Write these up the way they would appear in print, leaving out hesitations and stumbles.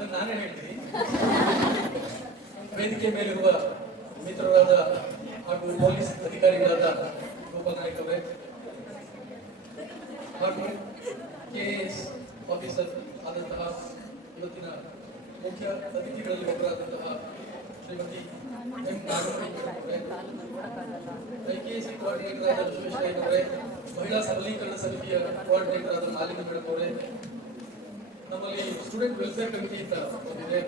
ಅದನ್ನ ನಾನೇ ಹೇಳ್ತೀನಿ. ವೇದಿಕೆ ಮೇಲಿರುವ ಮಿತ್ರರಾದ ಹಾಗೂ ಪೊಲೀಸ್ ಅಧಿಕಾರಿಗಳಾದ ಗೋಪಾಲ್ ನಾಯ್ಕ ಅವರೇ ಹಾಗೂ KAS ಆಫೀಸರ್ ಆದಂತಹ ಇವತ್ತಿನ ಮುಖ್ಯ ಅತಿಥಿಗಳಲ್ಲಿ ಒಬ್ಬರಾದಂತಹ ಶ್ರೀಮತಿ ಎಂ ನಾಗಮಣಿ IKC ಕೋಆರ್ಡಿನೇಟರ್ ಆದ ವಿಶ್ವೇಶ್ವರಯ್ಯ ಅವರೇ, ಮಹಿಳಾ ಸಬಲೀಕರಣ ಸಮಿತಿಯ ಕೋಆರ್ಡಿನೇಟರ್ ಆದ ಮಾಲಿನಿ ಮೇಡಮ್ ಅವರೇ, ನಮ್ಮಲ್ಲಿ ಸ್ಟೂಡೆಂಟ್ ವೆಲ್ಫೇರ್ ಕಮಿಟಿ ಅಂತ ಒಂದಿದೆ,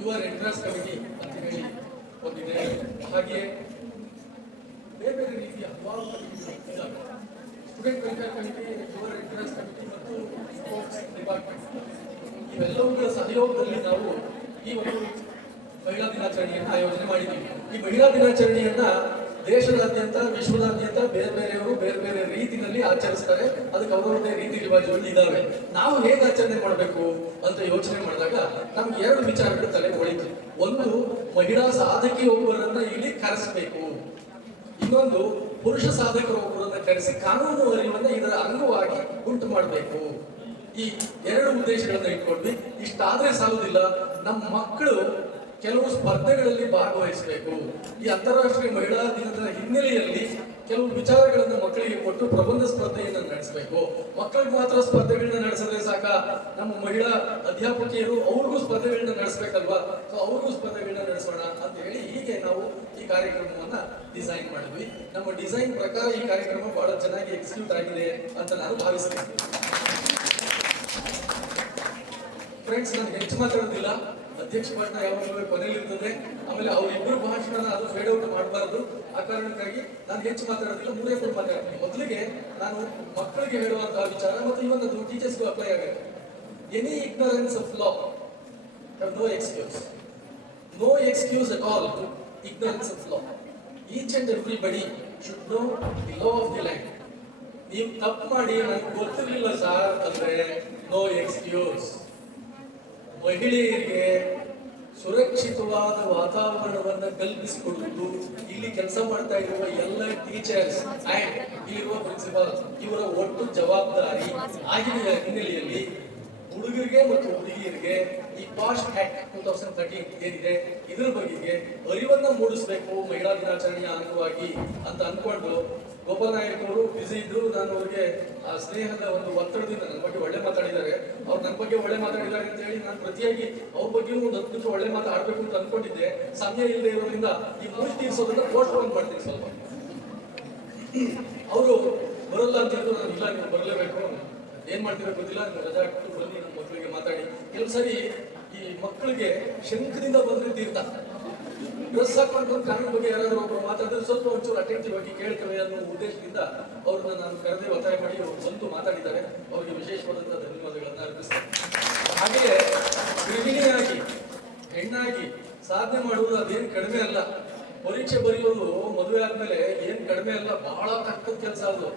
ಯುವರ್ ಇಂಟ್ರೆಸ್ಟ್ ಕಮಿಟಿ ಅಂತ ಹೇಳಿ ಒಂದಿದೆ, ಹಾಗೆ ಬೇರೆ ಬೇರೆ ರೀತಿಯ ಹಲವಾರು ಕಮಿಟಿಗಳು student welfare committee, your interest committee ಮತ್ತು ಸ್ಪೋರ್ಟ್ಸ್ ಡಿಪಾರ್ಟ್ಮೆಂಟ್ ಇವೆಲ್ಲವುಗಳ ಸಹಯೋಗದಲ್ಲಿ ನಾವು ಈ ಒಂದು ಮಹಿಳಾ ದಿನಾಚರಣೆಯನ್ನು ಆಯೋಜನೆ ಮಾಡಿದ್ದೀವಿ. ಈ ಮಹಿಳಾ ದಿನಾಚರಣೆಯನ್ನ ದೇಶದಾದ್ಯಂತ ವಿಶ್ವದಾದ್ಯಂತ ಬೇರೆ ಬೇರೆಯವರು ಬೇರೆ ಬೇರೆ ರೀತಿಯಲ್ಲಿ ಆಚರಿಸ್ತಾರೆ. ಅದಕ್ಕೆ ಅವರದೇ ರೀತಿ ರಿವಾಜುಗಳು ಇದ್ದಾವೆ. ನಾವು ಹೇಗೆ ಆಚರಣೆ ಮಾಡಬೇಕು ಅಂತ ಯೋಚನೆ ಮಾಡಿದಾಗ ನಮ್ಗೆ ಎರಡು ವಿಚಾರಗಳು ತಲೆ ಹೊಳಿತು. ಒಂದು, ಮಹಿಳಾ ಸಾಧಕಿಯೊಬ್ಬರನ್ನ ಇಲ್ಲಿ ಕರೆಸಬೇಕು. ಇನ್ನೊಂದು, ಪುರುಷ ಸಾಧಕರೊಬ್ಬರನ್ನ ಕರೆಸಿ ಕಾನೂನು ಅರಿವನ್ನ ಇದರ ಅಂಗವಾಗಿ ಉಂಟು ಮಾಡಬೇಕು. ಈ ಎರಡು ಉದ್ದೇಶಗಳನ್ನ ಇಟ್ಕೊಂಡ್ವಿ. ಇಷ್ಟಾದ್ರೆ ಸಾಲುದಿಲ್ಲ, ನಮ್ಮ ಮಕ್ಕಳು ಕೆಲವು ಸ್ಪರ್ಧೆಗಳಲ್ಲಿ ಭಾಗವಹಿಸಬೇಕು. ಈ ಅಂತಾರಾಷ್ಟ್ರೀಯ ಮಹಿಳಾ ದಿನದ ಹಿನ್ನೆಲೆಯಲ್ಲಿ ಕೆಲವು ವಿಚಾರಗಳನ್ನ ಮಕ್ಕಳಿಗೆ ಕೊಟ್ಟು ಪ್ರಬಂಧ ಸ್ಪರ್ಧೆಯನ್ನು ನಡೆಸಬೇಕು. ಮಕ್ಕಳಿಗೆ ಮಾತ್ರ ಸ್ಪರ್ಧೆಗಳನ್ನ ನಡೆಸಿದ್ರೆ ಸಾಕ, ನಮ್ಮ ಮಹಿಳಾ ಅಧ್ಯಾಪಕಿಯರು ಅವ್ರಿಗೂ ಸ್ಪರ್ಧೆಗಳನ್ನ ನಡೆಸಬೇಕಲ್ವಾ? ಸೊ ಅವ್ರಿಗೂ ಸ್ಪರ್ಧೆಗಳನ್ನ ನಡೆಸೋಣ ಅಂತ ಹೇಳಿ ಹೀಗೆ ನಾವು ಈ ಕಾರ್ಯಕ್ರಮವನ್ನ ಡಿಸೈನ್ ಮಾಡಿದ್ವಿ. ನಮ್ಮ ಡಿಸೈನ್ ಪ್ರಕಾರ ಈ ಕಾರ್ಯಕ್ರಮ ಬಹಳ ಚೆನ್ನಾಗಿ ಎಕ್ಸಿಕ್ಯೂಟ್ ಆಗಿದೆ ಅಂತ ನಾನು ಭಾವಿಸ್ತೇನೆ. ಫ್ರೆಂಡ್ಸ್, ನಾನು ಹೆಚ್ಚು ಮಾತಾಡೋದಿಲ್ಲ. ಅಧ್ಯಕ್ಷ ಭಾಷಣ ಯಾವಾಗಲೂ ಕೊನೆಯಲ್ಲಿ ಇರ್ತದೆ. ಆಮೇಲೆ ಅವರಿಬ್ಬರು ಭಾಷಣ ಅದು ಫೇಡ್ ಔಟ್ ಮಾಡಬಾರ್ದು. ಆ ಕಾರಣಕ್ಕಾಗಿ ನಾನು ಹೆಚ್ಚು ಮಾತಾಡೋದಿಲ್ಲ, ಮೂರೇ ಮೂರು ಮಾತಾಡ್ತೀನಿ. ಮೊದಲಿಗೆ ನಾನು ಮಕ್ಕಳಿಗೆ ಹೇಳುವಂತಹ ವಿಚಾರ ಮತ್ತು ಇವತ್ತು ಟೀಚರ್ಸ್ಗೂ ಅಪ್ಲೈ ಆಗುತ್ತೆ. Any ignorance of law, no excuse, no excuse at all to ignorance of law. Each and everybody should know the law of the land. ನೀವು ತಪ್ಪು ಮಾಡಿ ನನಗೆ ಗೊತ್ತಿರಲಿಲ್ಲ ಸರ್ ಅಂದ್ರೆ ನೋ ಎಕ್ಸ್ಕ್ಯೂಸ್. ಮಹಿಳೆಯರಿಗೆ ಸುರಕ್ಷಿತವಾದ ವಾತಾವರಣವನ್ನು ಕಲ್ಪಿಸಿಕೊಡುವುದು ಇಲ್ಲಿ ಕೆಲಸ ಮಾಡ್ತಾ ಇರುವ ಎಲ್ಲ ಟೀಚರ್ಸ್ ಅಂಡ್ ಇಲ್ಲಿರುವ ಪ್ರಿನ್ಸಿಪಾಲ್ ಇವರ ಒಟ್ಟು ಜವಾಬ್ದಾರಿ ಆಗಿನ ಹಿನ್ನೆಲೆಯಲ್ಲಿ ಹುಡುಗರಿಗೆ ಮತ್ತು ಹುಡುಗಿಯರಿಗೆ ಈ ಪಾಸ್ಟ್ ಆಕ್ಟ್ 2013 ಏನಿದೆ ಇದ್ರ ಬಗೆಗೆ ಅರಿವನ್ನ ಮೂಡಿಸಬೇಕು ಮಹಿಳಾ ದಿನಾಚರಣೆಯ ಅಂಗವಾಗಿ ಅಂತ ಅನ್ಕೊಂಡು ಗೋಪಾಲ್ ನಾಯಕ್ ಅವರು ಬಿಸಿ ಇದ್ರು. ನಾನು ಅವರಿಗೆ ಆ ಸ್ನೇಹದ ಒಂದು ಒತ್ತಡದಿಂದ ನನ್ನ ಬಗ್ಗೆ ಒಳ್ಳೆ ಮಾತಾಡಿದ್ದಾರೆ, ಅವ್ರು ನನ್ನ ಬಗ್ಗೆ ಒಳ್ಳೆ ಮಾತಾಡಿದ್ದಾರೆ ಅಂತ ಹೇಳಿ ನಾನು ಪ್ರತಿಯಾಗಿ ಅವ್ರ ಬಗ್ಗೆ ಒಂದು 10 ನಿಮಿಷ ಒಳ್ಳೆ ಮಾತಾಡಬೇಕು ಅಂತ ಅನ್ಕೊಂಡಿದ್ದೆ. ಸಮಯ ಇಲ್ಲದೆ ಇರೋದ್ರಿಂದ ಈ ಮೂರು ತೀರ್ಸೋದನ್ನ ಪೋಸ್ಟ್ಪೋನ್ ಮಾಡ್ತೀನಿ ಸ್ವಲ್ಪ. ಅವರು ಬರಲ್ಲ ಅಂತ ಹೇಳಿದ್ರು, ನಾನು ಇಲ್ಲ ನೀವು ಬರಲೇಬೇಕು, ಏನ್ ಮಾಡ್ತೀರೋ ಗೊತ್ತಿಲ್ಲ, ನೀವು ರಜಾ ಹಾಕ್ಬಿಟ್ಟು ಬನ್ನಿ ನಮ್ಮ ಮಕ್ಕಳಿಗೆ ಮಾತಾಡಿ. ಕೆಲವು ಸರಿ ಈ ಮಕ್ಕಳಿಗೆ ಶಂಕದಿಂದ ಬಂದ್ರೆ ತೀರ್ಥ ಡ್ರೆಸ್ ಹಾಕೊಂಡು ಕಾನೂನು ಬಗ್ಗೆ ಯಾರಾದ್ರೂ ಒಬ್ಬರು ಮಾತಾಡಿದ್ರೆ ಸ್ವಲ್ಪ ಒಂಚೂರು ಅಟೆಂಟಿವ್ ಆಗಿ ಕೇಳ್ತೇವೆ ಅನ್ನೋ ಉದ್ದೇಶದಿಂದ ಅವ್ರನ್ನ ನಾನು ಕರೆದೇ ಒತ್ತಾಯ ಮಾಡಿ ಅವರು ಬಂದು ಮಾತಾಡಿದ್ದಾರೆ. ಅವರಿಗೆ ವಿಶೇಷವಾದಂತಹ ಧನ್ಯವಾದಗಳನ್ನ ಅರ್ಪಿಸ್ತೇನೆ. ಹಾಗೆಯೇ ಗೃಹಿಣಿಯಾಗಿ ಹೆಣ್ಣಾಗಿ ಸಾಧನೆ ಮಾಡುವುದು ಅದೇನು ಕಡಿಮೆ ಅಲ್ಲ. ಪರೀಕ್ಷೆ ಬರೆಯೋದು ಮದುವೆ ಆದ್ಮೇಲೆ ಏನ್ ಕಡಿಮೆ ಅಲ್ಲ, ಬಹಳ ಕಷ್ಟದ ಕೆಲಸ ಅದು.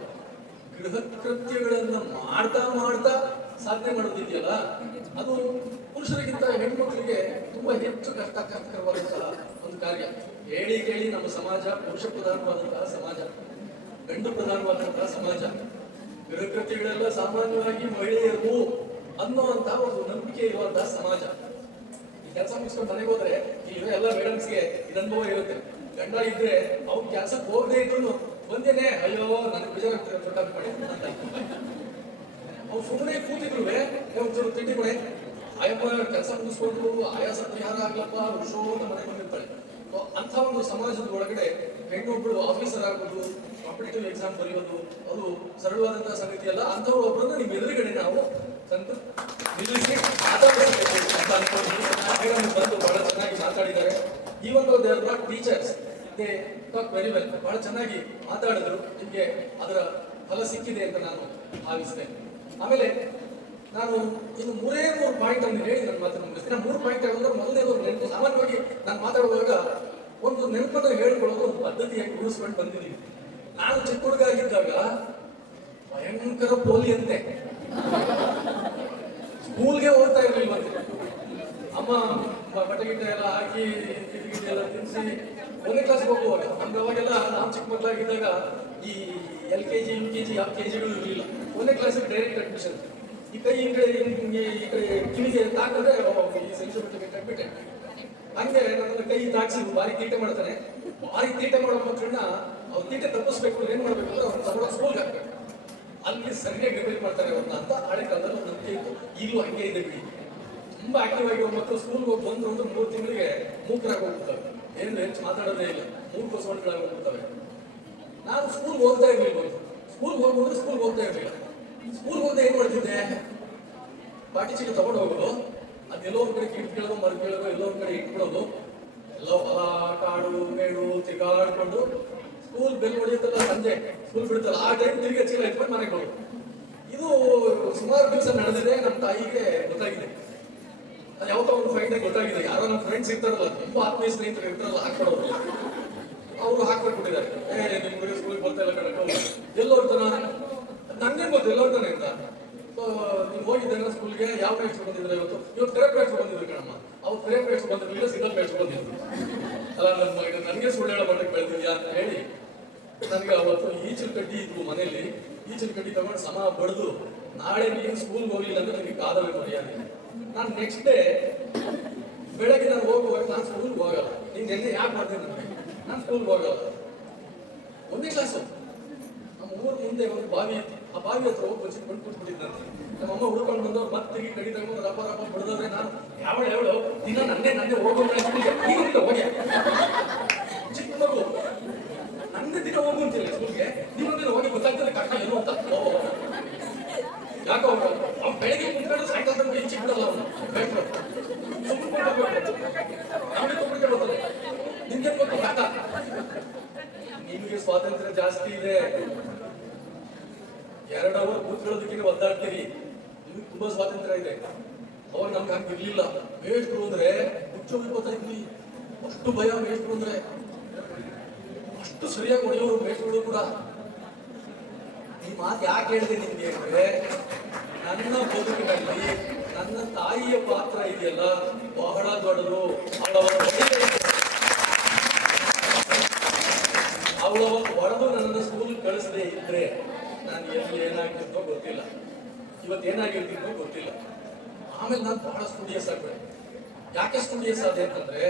ಗೃಹ ಕೃತ್ಯಗಳನ್ನ ಮಾಡ್ತಾ ಮಾಡ್ತಾ ಸಾಧನೆ ಮಾಡೋದಿದೆಯಲ್ಲ, ಅದು ಪುರುಷರಿಗಿಂತ ಹೆಣ್ಮಕ್ಳಿಗೆ ತುಂಬಾ ಹೆಚ್ಚು ಕಷ್ಟಕರವಾದಂತಹ ಒಂದು ಕಾರ್ಯ. ಹೇಳಿ ಕೇಳಿ ನಮ್ಮ ಸಮಾಜ ಪುರುಷ ಪ್ರಧಾನವಾದಂತಹ ಸಮಾಜ, ಗಂಡು ಪ್ರಧಾನವಾದಂತಹ ಸಮಾಜ. ಗೃಹ ಕೃತ್ಯಗಳೆಲ್ಲ ಸಾಮಾನ್ಯವಾಗಿ ಮಹಿಳೆಯರು ಅನ್ನುವಂತಹ ಒಂದು ನಂಬಿಕೆ ಇರುವಂತಹ ಸಮಾಜ. ಈ ಕೆಲಸ ಮುಗಿಸ್ಕೊಂಡು ಮನೆಗೆ ಹೋದ್ರೆ ಇಲ್ಲಿ ಎಲ್ಲ ಮೇಡಮ್ಸ್ಗೆ ಇದು ಅನುಭವ ಇರುತ್ತೆ. ಗಂಡ ಇದ್ರೆ ಅವ್ನ ಕೆಲಸಕ್ಕೆ ಹೋಗದೆ ಇದ್ರು ಬಂದೇನೆ, ಅಯ್ಯೋ ನನಗೆ ಬೇಜಾರಾಗ್ತದೆ ಚೊಟ್ಟಾಗಿ ಮಾಡಿ ಅಂತ ಅವ್ರು ಸುಮ್ಮನೆ ಕೂತಿದ್ರು ಒಂಚೂರು ತಿಂಡಿ ಕೊಡೆ, ಆಯಮ್ಮ ಕೆಲಸ ಮುಗಿಸ್ಕೊಂಡು ಆಯಾಸ ಪರಿಹಾರ ಆಗ್ಲಪ್ಪ ವರ್ಷೋ ಅಂತ ಮನೆ ಬಂದಿರ್ತಾಳೆ. ಅಂತ ಒಂದು ಸಮಾಜದ ಒಳಗಡೆ ಹೆಣ್ಣೊಬ್ಬಳು ಆಫೀಸರ್ ಆಗೋದು, ಕಾಂಪಿಟೇಟಿವ್ ಎಕ್ಸಾಮ್ ಬರೆಯೋದು ಅದು ಸರಳವಾದಂತಹ ಸಂಗತಿ ಅಲ್ಲ. ಅಂಥವ್ರು ಒಬ್ಬರನ್ನ ನಿಮ್ಮ ಎದುರುಗಡೆ ನಾವು ತಂದು ನಿಲ್ಲಿಸಿ ಮಾತಾಡಿಸಬೇಕು ಅಂತ ಅನ್ಕೊಂಡು ಬಂದು ಬಹಳ ಚೆನ್ನಾಗಿ ಮಾತಾಡಿದ್ದಾರೆ. Even they are not teachers, they talk very well. ಬಹಳ ಚೆನ್ನಾಗಿ ಮಾತಾಡಿದ್ರು. ನಿಮಗೆ ಅದರ ಫಲ ಸಿಕ್ಕಿದೆ ಅಂತ ನಾನು ಭಾವಿಸ್ತೇನೆ. ಆಮೇಲೆ ನಾನು ಇನ್ನು ಮೂರೇ ಮೂರು ಪಾಯಿಂಟ್ ಅನ್ನು ಹೇಳಿ ನನ್ನ ಮಾತನ್ನು ಮುಗಿಸ್ತೀನಿ. 3 ಪಾಯಿಂಟ್ ಹೇಳಿದ್ರೆ ಮೊದಲನೇದು ನೆನಪು. ಸಾಮಾನ್ಯವಾಗಿ ನಾನು ಮಾತಾಡುವಾಗ ಒಂದು ನೆನಪನ್ನು ಹೇಳ್ಕೊಳ್ಳೋದು ಒಂದು ಪದ್ಧತಿಯಾಗಿ ಉಳಿಸ್ಕೊಂಡು ಬಂದಿದ್ದೀವಿ. ನಾನು ಚಿಕ್ಕ ಹುಡುಗ ಆಗಿದ್ದಾಗ ಭಯಂಕರ ಪೋಲಿ ಅಂತೆ, ಸ್ಕೂಲ್ಗೆ ಹೋಗ್ತಾ ಇರ್ಲಿಲ್ವಂತೆ. ಅಮ್ಮ ಬಟ್ಟೆ ಗಿಟ್ಟ ಎಲ್ಲ ಹಾಕಿ ಗಿಟ್ಟ ಎಲ್ಲ ತಿನ್ನಿಸಿ 1ನೇ ಕ್ಲಾಸ್ಗೆ ಹೋಗುವಾಗ, ನಮ್ಗೆ ಅವಾಗೆಲ್ಲ ನಾವು ಚಿಕ್ಕ ಮಕ್ಕಳಾಗಿದ್ದಾಗ ಈ LKG UKG ಯಾವ KGಗಳು ಇರಲಿಲ್ಲ. 1ನೇ ಕ್ಲಾಸಿಗೆ ಡೈರೆಕ್ಟ್ ಅಡ್ಮಿಷನ್. ಈ ಕೈ ಹಿಂಗೆ ಈ ಕಡೆ ಕಿವಿಗೆ ತಾಕಿದ್ರೆ ಈ ಸೆನ್ಸಿಟಿವಿಟಿ ಕಟ್ಬಿಟ್ಟೆ. ಹಂಗೆ ನನ್ನ ಕೈ ತಾಗಿಸಿ ಭಾರಿ ತೀಟೆ ಮಾಡ್ತಾನೆ. ಭಾರಿ ತೀಟೆ ಮಾಡೋ ಮಕ್ಕಳನ್ನ ಅವ್ರ ತೀಟೆ ತಪ್ಪಿಸ್ಬೇಕು ಏನ್ ಮಾಡ್ಬೇಕು ಅಂದ್ರೆ ಅವ್ರನ್ನ ತಗೊಂಡು ಸ್ಕೂಲ್ಗೆ ಹಾಕ್ಬೇಕು. ಅಲ್ಲಿ ಸರಿಯಾಗಿ ರಿಪೇರಿ ಮಾಡ್ತಾರೆ ಅವ್ರನ್ನ ಅಂತ ಹಳೆ ಕಾಲದಲ್ಲಿ ನಂಬಿಕೆ ಇತ್ತು. ಈಗಲೂ ಹಂಗೆ ಇದೆ ಬಿಡಿ. ತುಂಬಾ ಆಕ್ಟಿವ್ ಆಗಿರೋ ಮಕ್ಕಳು ಸ್ಕೂಲ್ಗೆ ಹೋಗಿ ಬಂದ್ರು ಅಂದ್ರೆ 3 ತಿಂಗಳಿಗೆ ಮೂಕರಾಗಿ ಹೋಗ್ಬಿಡ್ತವೆ. ಏನು ಹೆಚ್ಚು ಮಾತಾಡೋದೇ ಇಲ್ಲ, ಮೂರ್ಖ ಹೋಗ್ಬಿಡ್ತವೆ. ನಾನು ಸ್ಕೂಲ್ಗೆ ಹೋಗ್ತಾ ಇರ್ಲಿಲ್ಲ. ಸ್ಕೂಲ್ಗೆ ಹೋಗ್ಬಿಟ್ರೆ ಸ್ಕೂಲ್ಗೆ ಹೋಗ್ತಾ ಇರ್ಲಿಲ್ಲ. ಸ್ಕೂಲ್ಗೆ ಹೋಗ್ತಾ ಏನ್ ಮಾಡ್ತಿದ್ದೆ, ಪಾಟಿ ಚೀಲ ತಗೊಂಡು ಹೋಗೋದು, ಅದೆಲ್ಲೋ ಒಂದ್ ಕಡೆ ಕಿಟ್ಕೊಳ್ಳೋದು, ಮರ ಕೇಳೋದು, ಎಲ್ಲೋ ಒಂದ್ ಕಡೆ ಇಟ್ಬಿಡೋದು, ಎಲ್ಲೋ ಕಾಡು ಮೇಡು ತಿರ್ಗಾಡ್ಕೊಂಡು ಸ್ಕೂಲ್ ಬೆಲ್ ಹೊಡೆಯುತ್ತಲ್ಲ, ಸಂಜೆ ಸ್ಕೂಲ್ ಬಿಡುತ್ತಲ್ಲ, ಆ ಟೈಮ್ ತಿರುಗಿ ಚೀಲ ಇಟ್ಕೊಂಡು ಮನೆಗೆ ಹೋಗೋದು. ಇದು ಸುಮಾರು ದಿವಸ ನಡೆದಿದೆ. ನಮ್ಮ ತಾಯಿಗೆ ಗೊತ್ತಾಗಿದೆ. ಯಾವತ್ತೋ ಒಂದು ಫ್ರೆಂಡ್ ಗೊತ್ತಾಗಿದೆ. ಯಾರೋ ನಮ್ಮ ಫ್ರೆಂಡ್ಸ್ ಇರ್ತಾರಲ್ಲ, ತುಂಬಾ ಆತ್ಮೀಯ ಸ್ನೇಹಿತರು ಇರ್ತಾರಲ್ಲ, ಹಾಕೊಡೋರು, ಅವರು ಹಾಕ್ಬಿಟ್ಟಿದ್ದಾರೆ. ನಿಮ್ಗೆ ಸ್ಕೂಲ್ಗೆ ಬರ್ತಾ ಇಲ್ಲ ಕಣಕ್ಕ, ಎಲ್ಲೋರ್ತಾನ, ನಂಗೇನ್ ಗೊತ್ತು ಎಲ್ಲೋರ್ತಾನೆ ಅಂತ. ನೀವು ಹೋಗಿದ್ದೇನೆ ಸ್ಕೂಲ್ಗೆ, ಯಾವ ಪೇಸ್ಟ್ ಬಂದಿದ್ರೆ ಇವತ್ತು ಕರೆ ಪೇಸ್ಟ್ ಬಂದಿದ್ರು ಕಣಮ್ಮ. ಅವ್ರು ಕರೆ ಪೇಸ್ಟ್ ಬಂದಿರಲಿಲ್ಲ, ಸಿಂಗಲ್ ಪೇಸ್ಟ್ ಬಂದಿದ್ರು. ಅಲ್ಲ ನನಗೆ ಸುಳ್ಳು ಹೇಳೋ ಮಟ್ಟಕ್ಕೆ ಬೆಳೆದಿದ್ಯಾ ಅಂತ ಹೇಳಿ ನನಗೆ ಅವತ್ತು ಈಚಲು ಕಡ್ಡಿ ಇದ್ವು ಮನೆಯಲ್ಲಿ. ಈಚಲು ಕಡ್ಡಿ ತಗೊಂಡು ಸಮ ಬಡ್ದು, ನಾಳೆ ನೀನು ಸ್ಕೂಲ್ಗೆ ಹೋಗ್ಲಿಲ್ಲ ಅಂದ್ರೆ ನನಗೆ ಕಾದವೇ ಮರ್ಯಾದೆ. ನಾನು ನೆಕ್ಸ್ಟ್ ಡೇ ಬೆಳಗ್ಗೆ ನಾನು ಹೋಗುವಾಗ ನಾನು ಸ್ಕೂಲ್ಗೆ ಹೋಗಲ್ಲ. ನೀನು ನೆನ್ನೆ ಯಾಕೆ ಮಾಡ್ತೀನಿ ನನಗೆ, ನಾನು ಸ್ಕೂಲ್ಗೆ ಹೋಗಲ್ಲ. 1ನೇ ಕ್ಲಾಸು. ನಮ್ಮ ಊರ ಮುಂದೆ ಒಂದು ಬಾವಿ ಇತ್ತು. ಆ ಬಾವಿ ಹತ್ರ ಹೋಗಿ ಬಂದು ಕೂತ್ಬಿಟ್ಟಿದ್ದಂತೆ. ನಮ್ಮಮ್ಮ ಹುಡ್ಕೊಂಡು ಬಂದವ್ರು ಮತ್ತೆ ಕಡಿ ತಗೊಂಡು ರಪ್ಪ ರಪ್ಪ ಬಿಡದವ್ರೆ. ನಾನು ಯಾವಳು ದಿನ ನನ್ನೇ ಹೋಗೋಣ ಈಗ ಹೋಗಿ ಚಿಕ್ಕ ಮಗು ನಂದೇ ದಿನ ಹೋಗುವಂತಿಲ್ಲ ಸ್ಕೂಲ್ಗೆ. ನೀವೊಂದಿನ ಹೋಗಿ ಗೊತ್ತಾಗ್ತದೆ ಕಷ್ಟ ಏನು ಅಂತ. ಯಾಕೋ ಅವ್ನು ಬೆಳಗ್ಗೆ ಕುಂತ್ಕೊಂಡು ಸಾಯಂಕಾಲ ಹೆಚ್ಚಿ ಬಿಡಲ್ಲ. ಅವನು ನಿಮ್ಗೆ ಗೊತ್ತು ಕಾಟ. ನಿಮಗೆ ಸ್ವಾತಂತ್ರ್ಯ ಜಾಸ್ತಿ ಇದೆ. 2 ಅವರ್ ಕೂತ್ಕೊಳ್ಳೋದಕ್ಕೆ ಒದ್ದಾಡ್ತೀರಿ. ನಿಮ್ಗೆ ತುಂಬಾ ಸ್ವಾತಂತ್ರ್ಯ ಇದೆ. ಅವಾಗ ನಮ್ಗೆ ಹಂಗಿರ್ಲಿಲ್ಲ. ಮೇಷ್ಟ್ರು ಅಂದ್ರೆ ಹುಚ್ಚೋಗ್ತಾ ಇದ್ವಿ. ಅಷ್ಟು ಭಯ ಮೇಷ್ಟ್ರು ಅಂದ್ರೆ. ಅಷ್ಟು ಸರಿಯಾಗಿ ಹೊಡೆಯೋರು ಮೇಷ್ಟ್ರುಗಳು ಕೂಡ. ಈ ಮಾತು ಯಾಕೆ ಹೇಳಿದೆ ನಿಮ್ಗೆ ಅಂದ್ರೆ, ನನ್ನ ಬದುಕಿನಲ್ಲಿ ನನ್ನ ತಾಯಿಯ ಪಾತ್ರ ಇದೆಯಲ್ಲ ಬಹಳ ದೊಡ್ಡದು. ಅವಳ ಹೊಡೆದು ನನ್ನನ್ನು ಸ್ಕೂಲ್ ಕಳಿಸದೆ ಇದ್ರೆ ನಾನು ಎಲ್ಲಿ ಏನಾಗಿರ್ತೋ ಗೊತ್ತಿಲ್ಲ, ಇವತ್ತು ಏನಾಗಿರ್ತಿದ್ನೋ ಗೊತ್ತಿಲ್ಲ. ಆಮೇಲೆ ನಾನು ಬಹಳ ಸ್ಟೂಡಿಯಸ್ ಆಗ್ಬೇಡ. ಯಾಕೆ ಸ್ಟೂಡಿಯಸ್ ಆದೆ ಅಂತಂದ್ರೆ,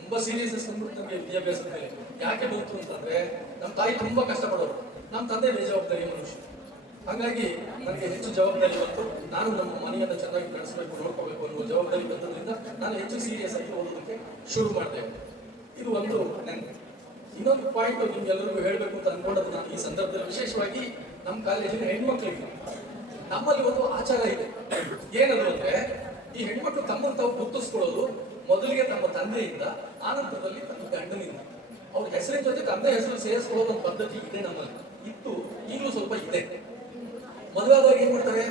ತುಂಬಾ ಸೀರಿಯಸ್ನೆಸ್ ಬಂದ್ಬಿಟ್ಟು ನಮಗೆ ವಿದ್ಯಾಭ್ಯಾಸದ ಮೇಲೆ. ಯಾಕೆ ಬಂತು ಅಂತಂದ್ರೆ, ನಮ್ಮ ತಾಯಿ ತುಂಬಾ ಕಷ್ಟಪಡೋರು, ನಮ್ಮ ತಂದೆ ಬೇಜವಾಬ್ದಾರಿ ಮನುಷ್ಯ. ಹಾಗಾಗಿ ನನಗೆ ಹೆಚ್ಚು ಜವಾಬ್ದಾರಿ ಬಂತು. ನಾನು ನಮ್ಮ ಮನೆಯನ್ನ ಚೆನ್ನಾಗಿ ನಡೆಸಬೇಕು, ನೋಡ್ಕೋಬೇಕು ಅನ್ನುವ ಜವಾಬ್ದಾರಿ ಬಂದ್ರಿಂದ ನಾನು ಹೆಚ್ಚು ಸೀರಿಯಸ್ ಆಗಿ ಓದೋದಕ್ಕೆ ಶುರು ಮಾಡಿದೆ. ಇದು ಒಂದು ನೆನಪು. ಇನ್ನೊಂದು ಪಾಯಿಂಟ್ ನಿಮ್ಗೆಲ್ಲರಿಗೂ ಹೇಳಬೇಕು ಅಂತ ಅನ್ಕೊಂಡದ್ದು ನಾನು ಈ ಸಂದರ್ಭದಲ್ಲಿ, ವಿಶೇಷವಾಗಿ ನಮ್ಮ ಕಾಲೇಜಿನ ಹೆಣ್ಮಕ್ಳಿಗೆ ನಮ್ಮಲ್ಲಿ ಒಂದು ಆಚಾರ ಇದೆ. ಏನದು ಅಂದ್ರೆ, ಈ ಹೆಣ್ಮಕ್ಳು ತಮ್ಮನ್ನು ತಾವು ಗುರುತಿಸ್ಕೊಳ್ಳೋದು ಮೊದಲಿಗೆ ತಮ್ಮ ತಂದೆಯಿಂದ, ಆನಂತರದಲ್ಲಿ ತಮ್ಮ ಗಂಡನಿಂದ. ಅವ್ರ ಹೆಸರಿನ ಜೊತೆ ತಂದೆ ಹೆಸರು ಸೇರಿಸ್ಕೊಳ್ಳೋದು ಒಂದು ಪದ್ಧತಿ ಇದೆ ನಮ್ಮಲ್ಲಿ, ಇತ್ತು, ಈಗಲೂ ಸ್ವಲ್ಪ ಇದೆ. ಮದುವೆ ಆದಾಗ ಏನ್ ಮಾಡ್ತಾರೆ,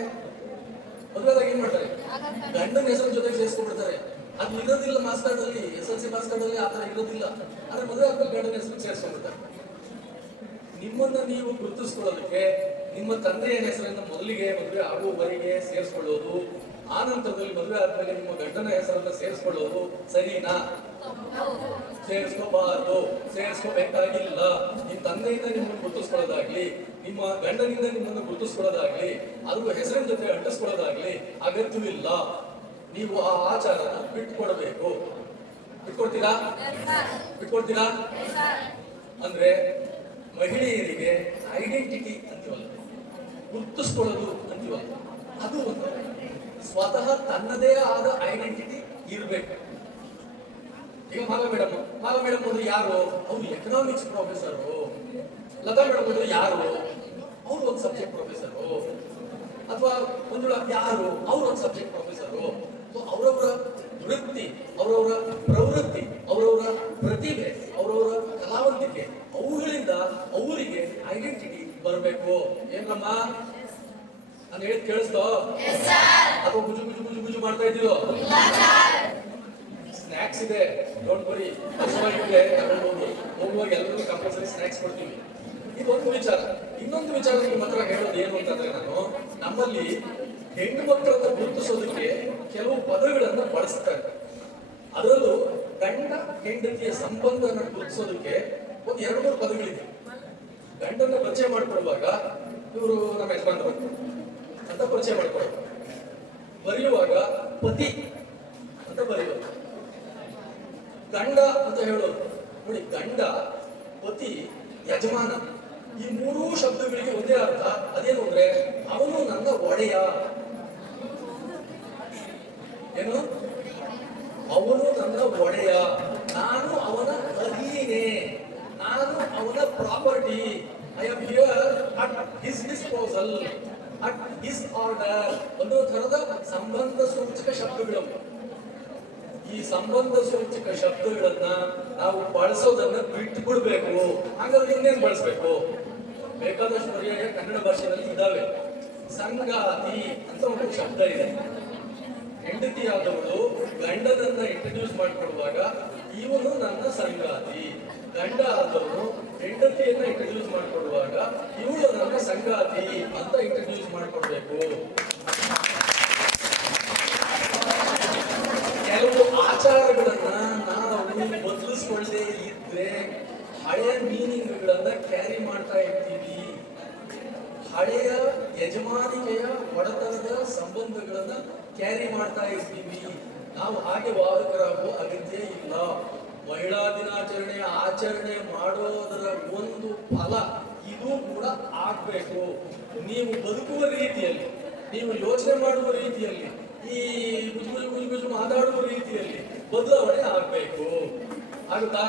ಗಂಡನ ಹೆಸರಿನ ಜೊತೆಗೆ ಸೇರಿಸ್ಕೊಂಡ್ಬಿಡ್ತಾರೆ. ಅದು ಇರೋದಿಲ್ಲ ಮಾರ್ಕ್ಸ್ ಕಾರ್ಡಲ್ಲಿ, SSLC ಮಾರ್ಕ್ಸ್ ಕಾರ್ಡಲ್ಲಿ ಆ ಥರ ಇರೋದಿಲ್ಲ. ಆದ್ರೆ ಮದುವೆ ಆದ್ಮೇಲೆ ಗಂಡನ ಹೆಸರು ಸೇರಿಸ್ಕೊಂಡ್ಬಿಡ್ತಾರೆ. ನಿಮ್ಮನ್ನ ನೀವು ಗುರುತಿಸ್ಕೊಳ್ಳೋದಕ್ಕೆ ನಿಮ್ಮ ತಂದೆಯ ಹೆಸರನ್ನು ಮೊದಲಿಗೆ ಮದುವೆ ಆಗುವವರೆಗೆ ಸೇರಿಸ್ಕೊಳ್ಳೋದು, ಆನಂತರದಲ್ಲಿ ಮದುವೆ ಆದ್ಮೇಲೆ ನಿಮ್ಮ ಗಂಡನ ಹೆಸರನ್ನ ಸೇರಿಸ್ಕೊಳ್ಳೋದು ಸರಿನಾ? ಸೇರಿಸ್ಕೋಬಾರ್ದು, ಸೇರಿಸ್ಕೋಬೇಕಾಗಿಲ್ಲ. ನಿಮ್ಮ ತಂದೆಯಿಂದ ನಿಮ್ಮನ್ನು ಗುರುತಿಸ್ಕೊಳ್ಳೋದಾಗ್ಲಿ, ನಿಮ್ಮ ಗಂಡನಿಂದ ನಿಮ್ಮನ್ನು ಗುರುತಿಸ್ಕೊಳ್ಳೋದಾಗ್ಲಿ, ಅದು ಹೆಸರಿನ ಜೊತೆ ಅಂಟಿಸ್ಕೊಳ್ಳೋದಾಗ್ಲಿ ಅಗತ್ಯವಿಲ್ಲ. ನೀವು ಆ ಆಚಾರನ ಬಿಟ್ಕೊಡ್ಬೇಕು. ಬಿಟ್ಕೊಡ್ತೀರಾ? ಅಂದ್ರೆ ಮಹಿಳೆಯರಿಗೆ ಐಡೆಂಟಿಟಿ ಅಂತೀವಲ್ಲ, ಗುರುತಿಸ್ಕೊಳ್ಳೋದು ಅಂತೀವಲ್ಲ, ಅದು ಒಂದು ಸ್ವತಃ ತನ್ನದೇ ಆದ ಐಡೆಂಟಿಟಿ ಇರಬೇಕು. ಈಗ ಮಾಲಾ ಮೇಡಮ್ ಅಂದ್ರೆ ಯಾರು? ಅವ್ರು ಎಕನಾಮಿಕ್ಸ್ ಪ್ರೊಫೆಸರು. ಲತಾ ಮೇಡಮ್ ಅಂದ್ರೆ ಯಾರು? ಅವ್ರು ಒಂದು ಸಬ್ಜೆಕ್ಟ್ ಪ್ರೊಫೆಸರು. ಅಥವಾ ಮಂಜುಳಾ ಯಾರು? ಅವ್ರು ಒಂದು ಸಬ್ಜೆಕ್ಟ್ ಪ್ರೊಫೆಸರು. ಅವರವರ ವೃತ್ತಿ, ಅವರವರ ಪ್ರವೃತ್ತಿ, ಅವರವರ ಪ್ರತಿಭೆ, ಅವರವರ ಕಲಾವಂತಿಕೆ, ಅವುಗಳಿಂದ ಅವರಿಗೆ ಐಡೆಂಟಿಟಿ ಬರಬೇಕು. ಏನಮ್ಮ ನಾನು ಹೇಳಿ ಕೇಳಿಸ್ತೋ? ಅಥವಾ ಗುಜು ಮಾಡ್ತಾ ಇದ್ದೀರೋ? ಸ್ನಾಕ್ಸ್ ಇದೆ, ಡೋಂಟ್ ವರಿ. ಹೋಗುವಾಗ ಎಲ್ಲರಿಗೂ ಕಂಪಲ್ಸರಿ ಸ್ನಾಕ್ಸ್ ಕೊಡ್ತೀವಿ. ಇದೊಂದು ವಿಚಾರ. ಇನ್ನೊಂದು ವಿಚಾರ ನಿಮ್ಮ ಹತ್ರ ಹೇಳೋದು ಏನು ಅಂತಂದ್ರೆ, ನಾನು ನಮ್ಮಲ್ಲಿ ಹೆಣ್ಣು ಮಕ್ಕಳನ್ನ ಗುರುತಿಸೋದಕ್ಕೆ ಕೆಲವು ಪದಗಳನ್ನ ಬಳಸ್ತಾರೆ. ಅದರಲ್ಲೂ ಗಂಡ ಹೆಂಡತಿಯ ಸಂಬಂಧನ ಗುರುತಿಸೋದಕ್ಕೆ ಒಂದು 2-3 ಪದಗಳಿದೆ. ಗಂಡನ್ನ ಪರಿಚಯ ಮಾಡ್ಕೊಡುವಾಗ ಇವರು ನಮ್ಮ ಯಜಮಾನರು ಅಂತ ಪರಿಚಯ ಮಾಡ್ಕೊಳ್ಳೋದು. ಬರೆಯುವಾಗ ಪತಿ ಅಂತ ಬರೆಯೋದು, ಗಂಡ ಅಂತ ಹೇಳೋದು. ನೋಡಿ, ಗಂಡ, ಪತಿ, ಯಜಮಾನ, ಈ ಮೂರೂ ಶಬ್ದಗಳಿಗೆ ಒಂದೇ ಅರ್ಥ. ಅದೇನು ಅಂದ್ರೆ ಅವನು ನನ್ನ ಒಡೆಯ. ಏನು? ಅವನು ನನ್ನ ಒಡೆಯ, ನಾನು ಅವನ ಅಧೀನೆ, ನಾನು ಅವನ property. I am here at his disposal, at his order ಅನ್ನೋ ತರದ ಸಂಬಂಧ ಸೂಚಕ ಶಬ್ದಗಳು. ಈ ಸಂಬಂಧ ಸೂಚಕ ಶಬ್ದಗಳನ್ನ ನಾವು ಬಳಸೋದನ್ನ ಬಿಟ್ಟು ಬಿಡ್ಬೇಕು. ಹಾಗಾದ್ರೆ ಇನ್ನೇನ್ ಬಳಸ್ಬೇಕು? ಬೇಕಾದಷ್ಟು ಪರ್ಯಾಯ ಕನ್ನಡ ಭಾಷೆಯಲ್ಲಿ ಇದಾವೆ. ಸಂಗಾತಿ ಅಂತ ಒಂದು ಶಬ್ದ ಇದೆ. ಹೆಂಡತಿಯಾದವಳು ಗಂಡನನ್ನ ಇಂಟ್ರಡ್ಯೂಸ್ ಮಾಡಿಕೊಡುವಾಗ ಇವನು ನನ್ನ ಸಂಗಾತಿ, ಗಂಡ ಆದವನು ಹೆಂಡತಿಯನ್ನ ಇಂಟ್ರಡ್ಯೂಸ್ ಮಾಡಿಕೊಡುವಾಗ ಇವಳು ನನ್ನ ಸಂಗಾತಿ ಅಂತ ಇಂಟ್ರಡ್ಯೂಸ್ ಮಾಡಿಕೊಡ್ಬೇಕು. ಕೆಲವು ಆಚಾರಗಳನ್ನ ನಾವು ಬದಲಿಸ್ಕೊಳ್ಳದೆ ಇದ್ರೆ ಹಳೆಯ ಮೀನಿಂಗ್ಗಳನ್ನ ಕ್ಯಾರಿ ಮಾಡ್ತಾ ಇರ್ತೀವಿ. ಹಳೆಯ ಯಜಮಾನಿಕೆಯ ಒಡೆತನದ ಸಂಬಂಧಗಳನ್ನ ಕ್ಯಾರಿ ಮಾಡ್ತಾ ಇರ್ತೀವಿ. ನಾವು ಹಾಗೆ ವಾದಕರಾಗುವ ಅಗತ್ಯ ಇಲ್ಲ. ಮಹಿಳಾ ದಿನಾಚರಣೆಯ ಆಚರಣೆ ಮಾಡೋದರ ಒಂದು ಫಲ ಇದು ಕೂಡ ಆಗ್ಬೇಕು. ನೀವು ಬದುಕುವ ರೀತಿಯಲ್ಲಿ, ನೀವು ಯೋಚನೆ ಮಾಡುವ ರೀತಿಯಲ್ಲಿ, ಈ ಗುಜು ಮಾತಾಡುವ ರೀತಿಯಲ್ಲಿ ಬದಲಾವಣೆ ಆಗ್ಬೇಕು. ಆಗುತ್ತಾ?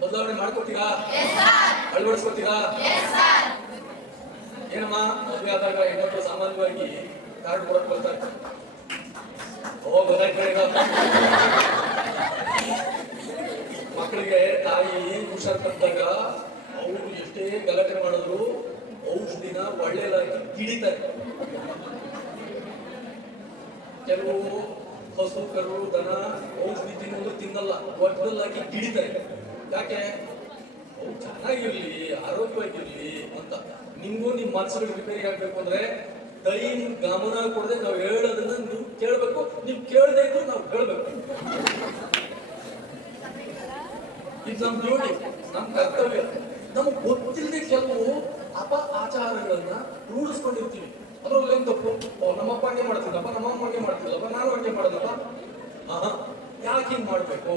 ಬದಲಾವಣೆ ಮಾಡ್ಕೊತೀರಾ? ಅಳವಡಿಸ್ಕೊತೀರಾ? ಏನಮ್ಮ, ಮದುವೆ ಆದಾಗ ಹೆಣ್ಮಕ್ಳು ಸಾಮಾನ್ಯವಾಗಿ ಕಾರ್ಡ್ ಕೊಡಕ್ ಬರ್ತಾರೆ. ಗೊತ್ತಾಯ್ತು. ಮಕ್ಕಳಿಗೆ ತಾಯಿ ಹುಷಾರ್ ಬಂದಾಗ ಅವರು ಎಷ್ಟೇ ಗಲಾಟೆ ಮಾಡಿದ್ರು ಔಷಧಿನ ಒಳ್ಳೆದಾಗಿ ಗಿಡಿತಾರೆ. ಕೆಲವು ಹಸು, ಕರು, ದನ ಔಷಧಿ ತಿನ್ನಲ್ಲ, ಒಟ್ಟದಲ್ಲಾಗಿ ಗಿಡಿತಾರೆ. ಯಾಕೆ? ಅವು ಚೆನ್ನಾಗಿರ್ಲಿ, ಆರೋಗ್ಯವಾಗಿರ್ಲಿ ಅಂತ. ನಿಮ್ಗೂ ನಿಮ್ ಮನಸ್ಸುಗಳು ರಿಪೇರಿ ಆಗ್ಬೇಕು ಅಂದ್ರೆ ಟೈಮ್ ಗಮನ ಕೊಡದೆ ನಾವು ಹೇಳೋದನ್ನ ನೀವು ಕೇಳ್ಬೇಕು. ನೀವು ಕೇಳದೆ ಇದ್ರು ನಾವು ಕೇಳ್ಬೇಕು. ಇದು ನಮ್ ಡ್ಯೂಟಿ, ನಮ್ ಕರ್ತವ್ಯ. ನಮ್ಗೆ ಗೊತ್ತಿಲ್ಲದೆ ಕೆಲವು ಆಚಾರಗಳನ್ನ ರೂಢಿಸ್ಕೊಂಡಿರ್ತೀವಿ. ಅದ್ರಲ್ಲಿ ಏನ್ ತಪ್ಪು? ನಮ್ಮಪ್ಪ ಹಂಗೆ ಮಾಡ್ತಿಲ್ಲಪ್ಪ, ನಮ್ಮಮ್ಮ ಹಂಗೆ ಮಾಡ್ತಿಲ್ಲಪ್ಪ, ನಾನು ಹಂಗೆ ಮಾಡೋದಪ್ಪ. ಯಾಕೆ ಹಿಂಗ್ ಮಾಡ್ಬೇಕು?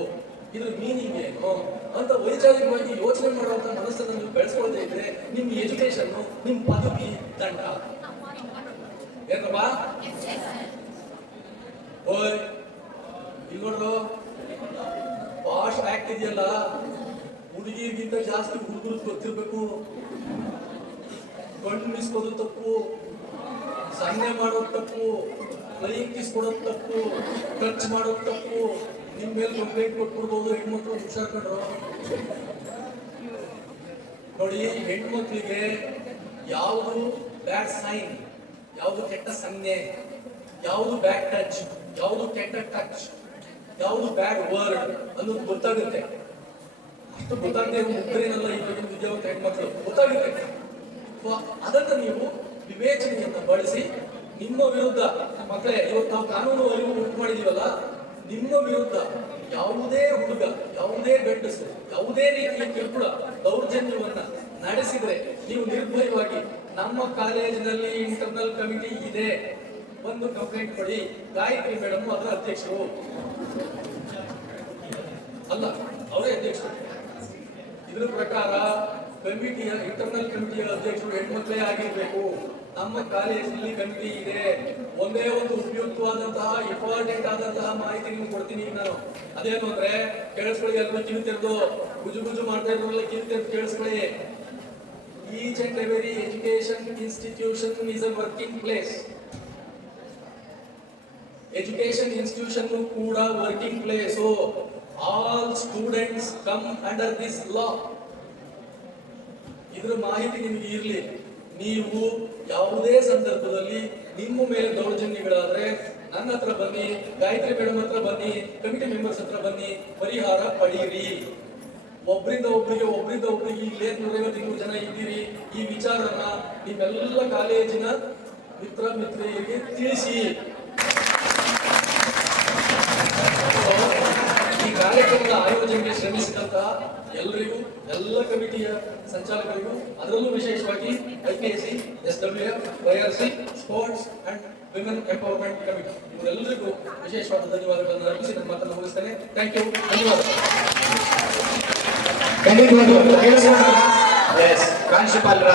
ಇದ್ರ ಮೀನಿಂಗ್ ಏನು ಅಂತ ವೈಚಾರಿಕವಾಗಿ ಯೋಚನೆ ಮಾಡುವಂತ ಮನಸ್ಸನ್ನು ನೀವು ಬೆಳೆಸ್ಕೊಳ್ತಾ ಇದ್ರೆ ನಿಮ್ ಎಜುಕೇಶನ್, ನಿಮ್ ಪದವಿ ದಂಡ. ಏನಪ್ಪ? ಓಯ್, ಇಲ್ಲಿ ನೋಡ್ರು, ಪಾಶ್ ಆಕ್ಟ್ ಇದೆಯಲ್ಲ, ಹುಡುಗಿಗಿಂತ ಜಾಸ್ತಿ ಹುಡುಗರು ಗೊತ್ತಿರ್ಬೇಕು. ಕಣ್ಣು ಮಿಸ್ಕೋದು ತಪ್ಪು, ಸನ್ನೆ ಮಾಡೋದು ತಪ್ಪು, ಫ್ಲೈಯಿಂಗ್ ಕಿಸ್ ಕೊಡೋದು ತಪ್ಪು, ಟಚ್ ಮಾಡೋದು ತಪ್ಪು. ನಿಮ್ ಮೇಲೆ ಕಂಪ್ಲೇಂಟ್ ಕೊಟ್ಬಿಡ್ಬೋದು. ಹೆಣ್ಮಕ್ಳು ಹುಷಾರ್ ಕಂಡ್ರು. ನೋಡಿ, ಹೆಣ್ಮಕ್ಳಿಗೆ ಯಾವುದು ಬ್ಯಾಡ್ ಸೈನ್, ಯಾವುದು ಕೆಟ್ಟ ಸಂಜ್ಞೆ, ಯಾವುದು ಬ್ಯಾಡ್ ಟಚ್, ಯಾವುದು ಕೆಟ್ಟ ಟಚ್, ಯಾವುದು ಬ್ಯಾಡ್ ವರ್ಡ್ ಅನ್ನೋದು ಗೊತ್ತಾಗುತ್ತೆ. ಅಷ್ಟು ಗೊತ್ತಾಗದೆ ಮುಗ್ಧರೇನಲ್ಲ ಇವಾಗಿನ ವಿದ್ಯಾವಂತ ಹೆಣ್ಮಕ್ಳು, ಗೊತ್ತಾಗುತ್ತೆ. ಅದನ್ನ ನೀವು ವಿವೇಚನೆಯನ್ನ ಬಳಸಿ ನಿಮ್ಮ ವಿರುದ್ಧ, ಮಕ್ಕಳೇ, ಇವತ್ತು ನಾವು ಕಾನೂನು ಅರಿವು ಉಂಟು ಮಾಡಿದೀವಲ್ಲ, ನಿಮ್ಮ ವಿರುದ್ಧ ಯಾವುದೇ ಹುಡುಗ, ಯಾವುದೇ ಗಂಡಸು, ಯಾವುದೇ ರೀತಿಯ ಕಿರುಕುಳ, ದೌರ್ಜನ್ಯವನ್ನ ನಡೆಸಿದ್ರೆ ನೀವು ನಿರ್ಭಯವಾಗಿ ನಮ್ಮ ಕಾಲೇಜಿನಲ್ಲಿ ಇಂಟರ್ನಲ್ ಕಮಿಟಿ ಇದೆ, ಒಂದು ಕಂಪ್ಲೇಂಟ್ ಕೊಡಿ. ಗಾಯತ್ರಿ ಮೇಡಮ್ ಅದರ ಅಧ್ಯಕ್ಷರು ಅಲ್ಲ, ಅವರೇ ಅಧ್ಯಕ್ಷರು. ಇದ್ರ ಪ್ರಕಾರ ಕಮಿಟಿಯ, ಇಂಟರ್ನಲ್ ಕಮಿಟಿಯ ಅಧ್ಯಕ್ಷರು ಹೆಣ್ಮಕ್ಳೇ ಆಗಿರ್ಬೇಕು. ನಮ್ಮ ಕಾಲೇಜಿನಲ್ಲಿ ಕಮಿಟಿ ಇದೆ. ಒಂದೇ ಒಂದು ಉಪಯುಕ್ತವಾದಂತಹ, ಇಂಪಾರ್ಟೆಂಟ್ ಆದಂತಹ ಮಾಹಿತಿ ನಿಮ್ಗೆ ಕೊಡ್ತೀನಿ ಈಗ ನಾನು. ಅದೇನು ಅಂದ್ರೆ, ಕೇಳಿಸ್ಕೊಳ್ಳಿ, ಅಲ್ವಾ ಕಿವಿ ತೆರೆದು ಗುಜು ಮಾಡ್ತಾ ಇದ್ರಲ್ಲ, ಕಿವಿ ತೆರೆದು ಕೇಳಿಸ್ಕೊಳ್ಳಿ. Each and every education institution is a working place. Education institution ಕೂಡ working place. All students come under this law. ಇದ್ರ ಮಾಹಿತಿ ನಿಮಗೆ ಇರಲಿ. ನೀವು ಯಾವುದೇ ಸಂದರ್ಭದಲ್ಲಿ ನಿಮ್ಮ ಮೇಲೆ ದೌರ್ಜನ್ಯಗಳಾದ್ರೆ ನನ್ನ ಹತ್ರ ಬನ್ನಿ, ಗಾಯತ್ರಿ ಮೇಡಮ್ ಹತ್ರ ಬನ್ನಿ, ಕಮಿಟಿ ಮೆಂಬರ್ಸ್ ಹತ್ರ ಬನ್ನಿ, ಪರಿಹಾರ ಪಡೆಯಿರಿ. ಒಬ್ಬರಿಂದ ಒಬ್ಬರಿಗೆ ಇಲ್ಲೇನು 150 ಜನ ಇದ್ದೀರಿ. ಈ ವಿಚಾರನ ನಿಮ್ಮೆಲ್ಲ ಕಾಲೇಜಿನ ಮಿತ್ರರಿಗೆ ತಿಳಿಸಿ. ಈ ಕಾರ್ಯಕ್ರಮದ ಆಯೋಜನೆಗೆ ಶ್ರಮಿಸಿದಂತಹ ಎಲ್ಲರಿಗೂ, ಎಲ್ಲ ಕಮಿಟಿಯ ಸಂಚಾಲಕರಿಗೂ, ಅದರಲ್ಲೂ ವಿಶೇಷವಾಗಿ IPSC, SWF, YRC, sports and women empowerment committee ಇವರೆಲ್ಲರಿಗೂ ವಿಶೇಷವಾದ ಧನ್ಯವಾದಗಳನ್ನು ಅರ್ಪಿಸಿ ನನ್ನ ಮಾತನ್ನು ಮುಗಿಸ್ತೇನೆ. Thank you. ಧನ್ಯವಾದ. ಪ್ರಾಂಶುಪಾಲರ